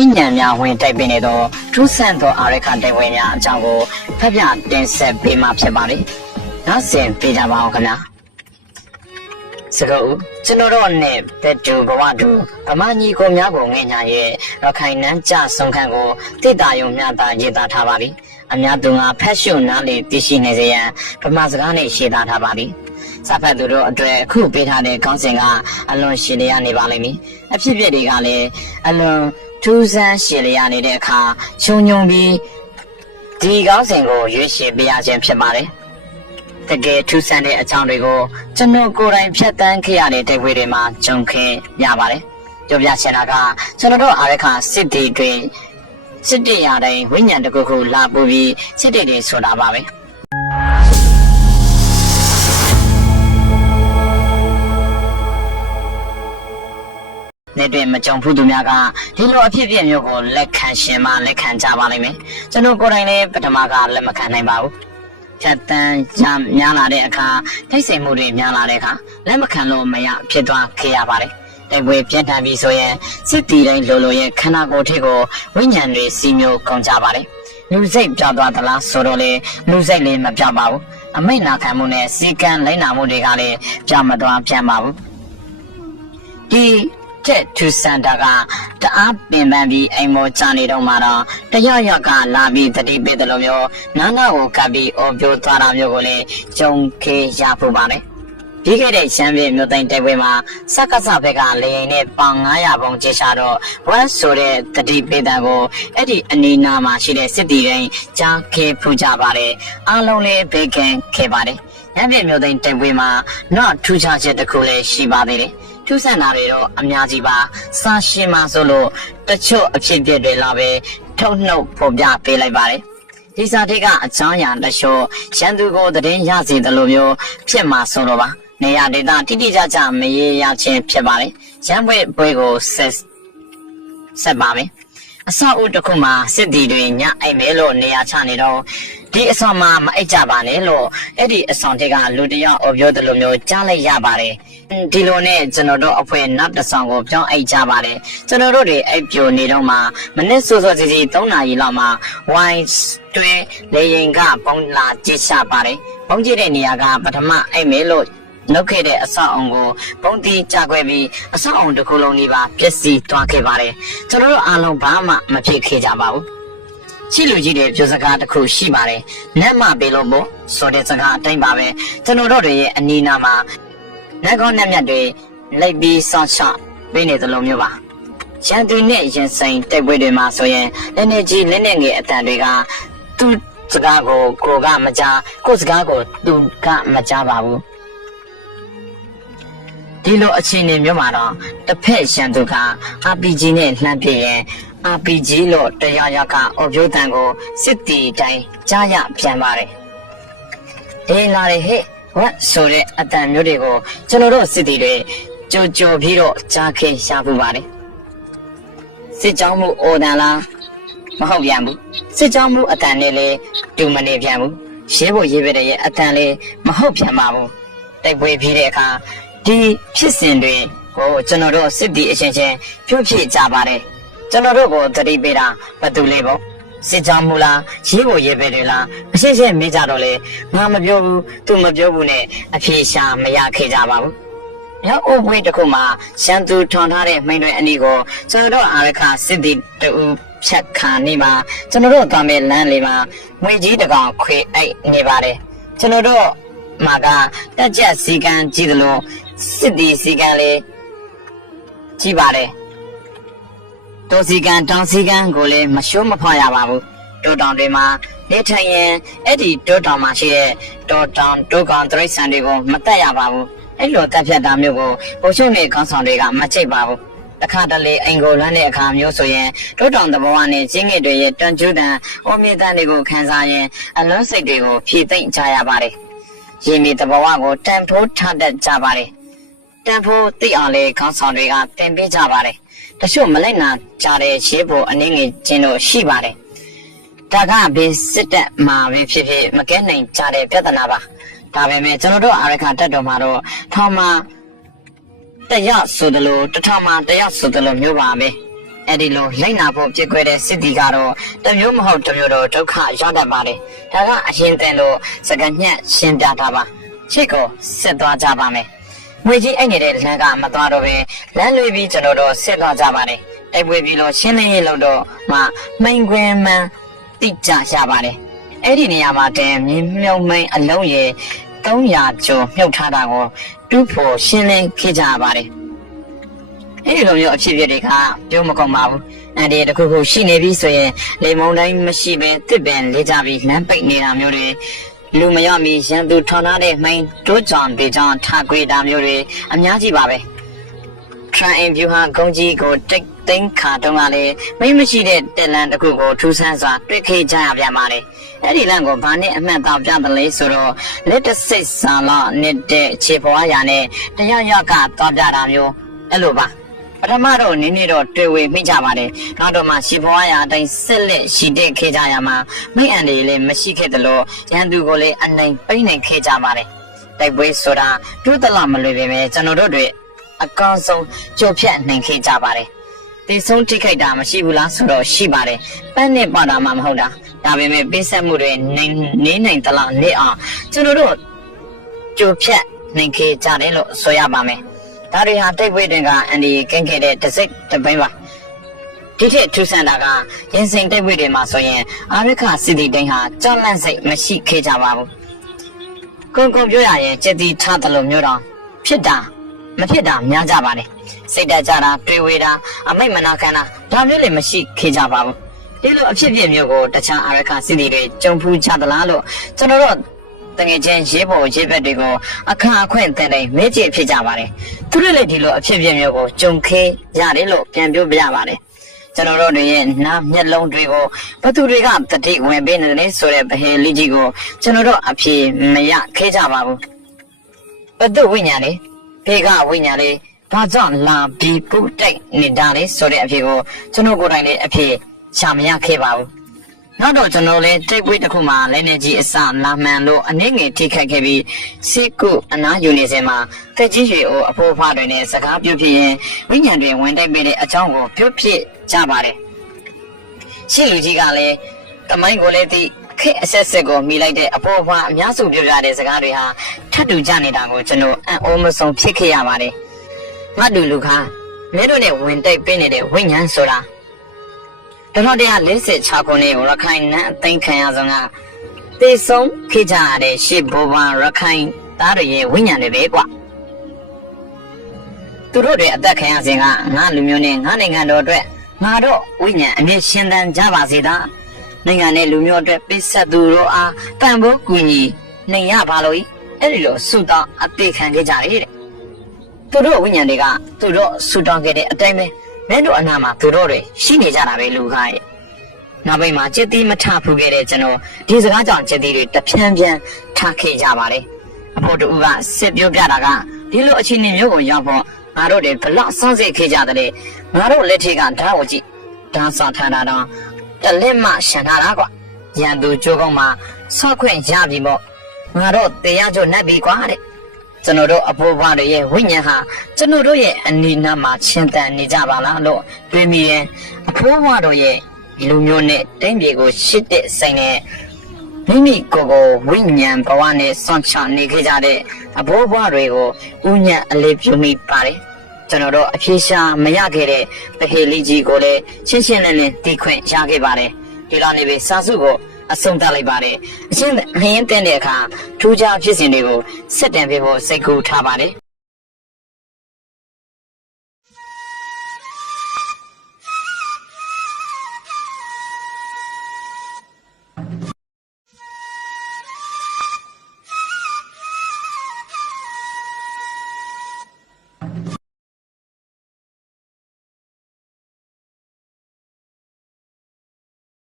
ဝိညာဉ်များဝင်တိုက်ပင်နေသောထူးဆန်းသောအာရခတိုက်ပွဲများအကြောင်းကိုဖတ်ပြတင်ဆက်ပေးမှာဖြစ်ပါတယ်။နောက်ဆင်ပေးကြပါအောင်ခင်ဗျာ။စကောကျွန်တော်တို့နဲ့ဘက်တူဘဝတူဗမာညီကိုများကိုငဲ့ညာရဲ့ရခိုင်နန်းကြဆုံးခန်းကိုတိတာယုံမြတာရေးသားထားပါပြီ။အများသူငါဖက်ရှင်နားလေသိရှိနေစေရန်ဗမာစကားနဲ့ရှင်းသားထားပါပြီ။စာဖတ်သူတို့အတွက်အခုပေးထားတဲ့ကောင်းစဉ်ကအလွန်ရှည်လျားနေပါလိမ့်မည်။အဖြစ်အပျက်တွေကလည်းအလွန် ထူးဆန်းရှည်လျားနေတဲ့အခါချုံညုံပြီးဒီကောင်းစဉ်ကိုရွေးချယ်ပေးရခြင်းဖြစ်ပါတယ်။တကယ်ထူးဆန်းတဲ့အကြောင်းတွေကိုကျွန်တော်ကိုယ်တိုင်ဖြတ်တန်းခဲ့ရတဲ့တိုက်ပွဲတွေမှာကြုံခဲ့ရပါတယ်။ပြောပြချင်တာကကျွန်တော်တို့အားရခစစ်တီတွေစစ်တေရတိုင်းဝိညာဉ်တစ်ခုခုလာပူပြီးစစ်တေတွေဆိုတာပါပဲ နေ့တွင်မကြုံဘူးသူများကဒီလိုအဖြစ်အပျက်မျိုးကိုလက်ခံရှင်မှလက်ခံကြပါလိမ့်မယ်ကျွန်တော်ကိုယ်တိုင်လည်းပထမကလက်မခံနိုင်ပါဘူးဖြတ်တန်းကြများလာတဲ့အခါထိတ်ဆိတ်မှုတွေများလာတဲ့အခါလက်မခံလို့မရဖြစ်သွားခဲ့ရပါတယ်တိုက်ပွဲပြတ်ထန်ပြီဆိုရင်စစ်တီတိုင်းလိုလိုရဲ့ခန္ဓာကိုယ်ထိကိုဝိညာဉ်တွေစီမျိုးကုန်ကြပါတယ်။လူစိတ်ပြောင်းသွားသလားဆိုတော့လေလူစိတ်လေးမပြောင်းပါဘူး။အမိတ်နာခံမှုနဲ့စီကံလိုက်နာမှုတွေကလည်းပြောင်းမသွားပြန်ပါဘူး။ဒီ တဲ့သူစန်တာကတအားပင်ပန်းပြီးအိမ်မောချနေတော့မှတော့တရရကလာပြီးတတိပေးတယ်လို့မျိုးနာနာကိုကပ်ပြီးအော်ပြိုသွားတာမျိုးကိုလည်းကြုံခေရဖို့ပါလေ။ပြီးခဲ့တဲ့ရှမ်းပြည်မြို့သိမ်းတိုက်ပွဲမှာစက္ကစဘက်ကလေရင်နဲ့ပေါင်900ပုံကျေရှာတော့ဝမ်ဆိုတဲ့တတိပေတံကိုအဲ့ဒီအနီးနားမှာရှိတဲ့စစ်တီတိုင်းကြားခဲ့ဖူးကြပါတယ်အားလုံးလည်းဘေးကင်းခဲ့ပါတယ်ရမ်းပြည်မြို့သိမ်းတိုက်ပွဲမှာတော့ထူးခြားချက်တစ်ခုလည်းရှိပါသေးတယ် ထူးဆန်းတာတွေတော့အများကြီးပါစာရှင်းမှာဆိုလို့တချို့အဖြစ်အပျက်တွေလာပဲထုတ်နှုတ်ဖော်ပြပေးလိုက်ပါတယ်ဒီစာတိကအချောင်းရံတချို့ရန်သူကိုသတင်းရစီတယ်လို့မျိုးဖြစ်မှာဆိုတော့ပါနေရဒေတာတိတိကျကျမရေရခြင်းဖြစ်ပါလေရန်ပွဲပွဲကိုဆက်ဆက်ပါမယ် အဆောက်အဦတစ်ခုမှာစစ်တီတွေညအိမ်မဲလို့နေရာချနေတော့ဒီအဆောင်မှာမအိတ်ကြပါနဲ့လို့အဲ့ဒီအဆောင်တွေကလူတစ်ယောက်အော်ပြောတယ်လို့မျိုးကြားလိုက်ရပါတယ်ဒီလိုနဲ့ကျွန်တော်တို့အဖွဲ့နတ်တစ်ဆောင်ကိုပြောင်းအိတ်ကြပါတယ်ကျွန်တော်တို့တွေအိတ်ပြိုနေတော့မှမနစ်စောစောစီစီ3နာရီလောက်မှာ wine တွဲလေရင်ကပုံလာကြည့်ချပါတယ်ပုံကြည့်တဲ့နေရာကပထမအိတ်မဲလို့ လောက်ခဲ့တဲ့အဆောက်အုံကိုပုံတီးကြခွဲပြီးအဆောက်အုံတစ်ခုလုံးလေးပါပျက်စီးသွားခဲ့ပါတယ်ကျွန်တော်တို့အားလုံးဘာမှမဖြစ်ခဲ့ကြပါဘူးချီလူကြီးတွေပြောစကားတစ်ခုရှိပါတယ်နတ်မပေးလို့မို့ဆိုတဲ့စကားအတိုင်းပါပဲကျွန်တော်တို့တွေရဲ့အနီးနားမှာနတ်ကောနတ်မြတ်တွေလိုက်ပြီးစောင့်ရှောက်ပေးနေသလိုမျိုးပါရန်သူနဲ့ရင်ဆိုင်တိုက်ပွဲတွေမှာဆိုရင်လက်နေကြီးလက်နေငယ်အတန်တွေကသူ့စကားကိုကိုကမကြားကိုယ်စကားကိုသူကမကြားပါဘူး ဒီလိုအခြေအနေမျိုးမှာတော့တစ်ဖက်ရန်သူက RPG နဲ့လှမ်းပြရင် RPG လို့တရားရကအော်ပြိုးတန်ကိုစစ်တီတိုင်းကြားရပြန်ပါတယ်။အေးလာတယ်ဟဲ့ဝတ်ဆိုတဲ့အတန်မျိုးတွေကိုကျွန်တော်တို့စစ်တီတွေကြိုကြိုပြီးတော့ကြားခဲ့ရပူပါတယ်။စစ်ကြောင်းမှုအော်တန်လားမဟုတ်ပြန်ဘူး။စစ်ကြောင်းမှုအတန်နဲ့လည်းတူမနေပြန်ဘူး။ရေးဖို့ရေးပြတဲ့ရဲ့အတန်လည်းမဟုတ်ပြန်ပါဘူး။တိုက်ပွဲပြီးတဲ့အခါ ဒီဖြစ်စဉ်တွေကိုကျွန်တော်တို့စစ်တီအချင်းချင်းပြုတ်ဖြစ်ကြပါတယ်ကျွန်တော်တို့ကိုတတိပေးတာဘယ်သူလဲပေါ့စစ်ကြောင်းမူလားရေးကိုရေးပဲတွေလားအရှင်းရှင်းမေးကြတော့လေငါမပြောဘူးသူမပြောဘူးနဲ့အဖြေရှာမရခဲ့ကြပါဘူးမြောက်အိုးပွေးတစ်ခုမှာရှန်သူထွန်ထားတဲ့မိန်တွေအနီကိုကျွန်တော်တို့အာရခစစ်တီတူဖြတ်ခါနေမှာကျွန်တော်တို့သွားမဲ့လမ်းလေးမှာငွေကြီးတကောင်ခွေအိတ်နေပါတယ်ကျွန်တော်တို့မှာကတက်ကြက်စီကံကြည့်သလို စစ်တီစီကံလေးကြည့်ပါတယ်တောစီကံတောင်စီကံကိုလည်းမရှိုးမဖွာရပါဘူးတောတောင်တွေမှာနေထိုင်ရင်အဲ့ဒီတောတောင်မှာရှိတဲ့တောတောင်တောကောင်တရိတ်ဆန်တွေကိုမတက်ရပါဘူးအဲ့လိုတက်ဖြတ်တာမျိုးကိုဘုံချုပ်နေကောင်းဆောင်တွေကမချိတ်ပါဘူးတခါတလေအင်ကိုလန်းတဲ့အခါမျိုးဆိုရင်တိုးတောင်တဘဝနဲ့ကျင်းငယ်တွေရဲ့တွန်ကျူးတန်အော်မြေတန်တွေကိုခံစားရင်အလွန်စိတ်တွေကိုဖြည့်သိမ့်ကြရပါတယ်ရေမီတဘဝကိုတန်ဖိုးထားတတ်ကြပါတယ် တန်ဖိုးသိအောင်လေခေါင်းဆောင်တွေကတင်ပေးကြပါတယ်တချို့မလိုက်နာကြတဲ့ရေးဖို့အနည်းငယ်ချင်းတို့ရှိပါတယ်ဒါကဘေးစစ်တပ်မှာပဲဖြစ်ဖြစ်မကဲနိုင်ကြတဲ့ပြဿနာပါဒါပေမဲ့ကျွန်တော်တို့အာရခတက်တော်မှာတော့ထောင်မှာတရဆိုတယ်လို့တထောင်မှာတရဆိုတယ်လို့မျိုးပါပဲအဲ့ဒီလိုလိမ့်နာဖို့ပြစ်ခွဲတဲ့စစ်တီကတော့တစ်မျိုးမဟုတ်တစ်မျိုးတော့ဒုက္ခရောက်တတ်ပါတယ်ဒါကအရင်တန်လို့စကညက်ရှင်းပြထားပါချစ်ကိုစစ်သွားကြပါမယ် ငွေကြီးအိတ်နေတဲ့လမ်းကမသွားတော့ပဲလမ်းလွေပြီးကျွန်တော်တို့စစ်သွားကြပါတယ်တိုက်ပွဲပြီးလို့ရှင်းလင်းရေးလုပ်တော့မှမိန်ခွင်မှန်တိကျရပါတယ်အဲ့ဒီနေရာမှာတင်မြင်းမြုံမိန်အလုံးရည်300ကျော်မြုပ်ထားတာကိုတူးဖို့ရှင်းလင်းခဲ့ကြပါတယ်အဲ့ဒီလိုမျိုးအဖြစ်အပျက်တွေကပြောမကုန်ပါဘူး။အဲ့ဒီတခုခုရှိနေပြီဆိုရင်လေမုံတိုင်းမရှိပဲတစ်ပင်လေးကြပြီးလမ်းပိတ်နေတာမျိုးတွေ လူမရမီရန်သူထောင်ထားတဲ့မှိန်တိုးကြောင်တွေကြောင့်ထားခွေတာမျိုးတွေအများကြီးပါပဲ။ try and view ဟာဂုံကြီးကိုတိတ်သိမ်းခါတုန်းကလေမိမရှိတဲ့တက်လန်တစ်ခုကိုထူးဆန်းစွာတွေ့ခဲ့ကြရပြန်ပါလေ။အဲ့ဒီလမ်းကိုဘာနဲ့အမှတ်တောင်ပြတယ်လဲဆိုတော့လက်တစိတ်ဆာလာနေတဲ့ခြေပွားရာနဲ့တယောက်ယောက်ကသွားပြတာမျိုးအဲ့လိုပါ ပထမတော့နင်းနေတော့တွေ့ဝေမိကြပါတယ်နောက်တော့မှရှီဘွားရာအတိုင်းဆက်လက်ရှီတက်ခဲ့ကြရမှာမိအန်တွေလည်းမရှိခဲ့တယ်လို့ရန်သူကိုလည်းအနိုင်ပိတ်နိုင်ခဲ့ကြပါတယ်တိုက်ပွဲဆိုတာတွတ်တလမလွေပေမဲ့ကျွန်တော်တို့တွေအကောင်းဆုံးကြိုဖြတ်နိုင်ခဲ့ကြပါတယ်ဒီဆုံးထိခိုက်တာမရှိဘူးလားဆိုတော့ရှိပါတယ်ပန်းနဲ့ပါတာမှမဟုတ်တာဒါပေမဲ့ပေးဆက်မှုတွေနေနေနိုင်တလားနေအောင်ကျွန်တော်တို့ကြိုဖြတ်နိုင်ခဲ့ကြတယ်လို့ဆိုရပါမယ် ဒါတွေဟာတိတ်ဝိတင်ကအန်ဒီကင်းခဲ့တဲ့တစ်စိတ်တစ်ပိုင်းပါဒီထက်ထူးဆန်းတာကရင်စိန်တိတ်ဝိတွေမှာဆိုရင်အာရခစစ်တီတိုင်းဟာကြောက်လန့်စိတ်မရှိခဲ့ကြပါဘူးကုန်းကုန်းပြောရရင်စက်တီထားတယ်လို့မျိုးတော့ဖြစ်တာမဖြစ်တာများကြပါလေစိတ်တကြတာတွေးဝေးတာအမိတ်မနာခံတာဒါမျိုးလည်းမရှိခဲ့ကြပါဘူးဒီလိုအဖြစ်အပျက်မျိုးကိုတခြားအာရခစစ်တီတွေကြုံဖူးကြသလားလို့ကျွန်တော်တို့ တငယ်ချင်းရေးပေါ်ရေးဘက်တွေကိုအခါအခွင့်တင်တိုင်းမဲကြည့်ဖြစ်ကြပါတယ်သူတို့လည်းဒီလိုအဖြစ်အပျက်မျိုးကိုကြုံခဲရတယ်လို့ပြန်ပြောပြပါတယ်ကျွန်တော်တို့တွေရဲ့နားမျက်လုံးတွေကိုဘသူတွေကတတိဝင်ပေးနေတယ်ဆိုတဲ့ဗဟေလေးကြီးကိုကျွန်တော်တို့အဖြေမရခဲကြပါဘူးဘသူဝိညာဉ်လေးဖေကဝိညာဉ်လေးဘာကြောင့်လာပြီးပုတ်တိုက်နေတာလဲဆိုတဲ့အဖြေကိုကျွန်တော်ကိုယ်တိုင်လည်းအဖြေရှာမရခဲ့ပါဘူး နောက်တော့ကျွန်တော်လည်းတိတ်ပွေးတစ်ခုမှလည်းနေကြီးအစလာမှန်လို့အနေငယ်ထိခိုက်ခဲ့ပြီးစိတ်ကုအနာယူနေစင်မှာတက်ကြီးရွေကိုအဖိုးအဖွားတွေနဲ့စကားပြောဖြစ်ရင်ဝိညာဉ်တွေဝင်တိုက်ပေးတဲ့အကြောင်းကိုပြောဖြစ်ကြပါတယ်ရှင်းလူကြီးကလည်းတမိုင်းကိုလည်းသိခက်အဆက်ဆက်ကိုမိလိုက်တဲ့အဖိုးအဖွားအများစုပြောပြတဲ့စကားတွေဟာထပ်တူကြနေတာကိုကျွန်တော်အံ့ဩမဆုံးဖြစ်ခဲ့ရပါတယ်ငါတူလူခါမဲတို့နဲ့ဝင်တိုက်ပေးနေတဲ့ဝိညာဉ်ဆိုတာ တတော်တရား46ခုနှစ်ရခိုင်နန်းအသိမ်းခံရဆုံးကတေဆုံးခေကြရတဲ့ရှေ့ဘောဘာရခိုင်သားတွေရဲ့ဝိညာဉ်တွေပဲကွာသူတို့တွေအသက်ခံရစဉ်ကငါလူမျိုးနဲ့ငါနိုင်ငံတော်အတွက်ငါတို့ဝိညာဉ်အမြင့်ရှင်သန်ကြပါစေသာနိုင်ငံနဲ့လူမျိုးအတွက်ပိဆက်သူတို့အားတန်ဖိုးကူညီနိုင်ရပါလို့အဲ့ဒီလိုဆုတောင်းအသေးခံခဲ့ကြတယ်တဲ့သူတို့ဝိညာဉ်တွေကသူတို့ဆုတောင်းခဲ့တဲ့အတိုင်းပဲ မင်းတို့အနာမှာသူတို့တွေရှိနေကြတာပဲလူကားရဲ့နောက်ပိုင်းမှာကြက်တီးမထဖူးခဲ့တဲ့ကျွန်တော်ဒီစကားကြောင့်ကြက်တီးတွေတဖြန်းဖြန်းထခဲ့ကြပါတယ်အဖို့တူကစစ်ပြောပြတာကဒီလိုအခြေအနေမျိုးကိုရောက်ဖို့ငါတို့တွေဘလောက်စောင့်စိတ်ခဲ့ကြတဲ့ငါတို့လက်ထက်ကဓာတ်ကိုကြည့်ဓာတ်စာထန်တာတော့တလက်မရှန်ထားတာကွာရန်သူကြိုးကုန်းမှာဆော့ခွင့်ရပြီမို့ငါတို့တရားကြိုနှက်ပြီကွာတဲ့ ကျွန်တော်တို့အဖိုးဘွားတွေရဲ့ဝိညာဉ်ဟာကျွန်တော်တို့ရဲ့အနိနာမှာရှင်သန်နေကြပါလားလို့တွေးမိရင်အဖိုးဘွားတို့ရဲ့လူမျိုးနဲ့တိုင်းပြည်ကိုရှစ်တဲ့ဆိုင်နဲ့မိမိကိုယ်ကိုဝိညာဉ်ဘဝနဲ့ဆွန့်ချနေခဲ့ကြတဲ့အဘိုးဘွားတွေကိုဥညံ့အလေးပြုမိပါတယ်ကျွန်တော်တို့အပြေရှာမရခဲ့တဲ့ပဟေလီကြီးကိုလည်းရှင်းရှင်းလင်းလင်းသိခွင့်ရခဲ့ပါတယ်ဒီလိုနေပဲစာစုကို အဆုံးသတ်လိုက်ပါတယ်အရှင်းလျင်းတဲ့အခါထူးခြားဖြစ်စဉ်တွေကိုစက်တံပြဖို့စိတ်ကူးထားပါတယ်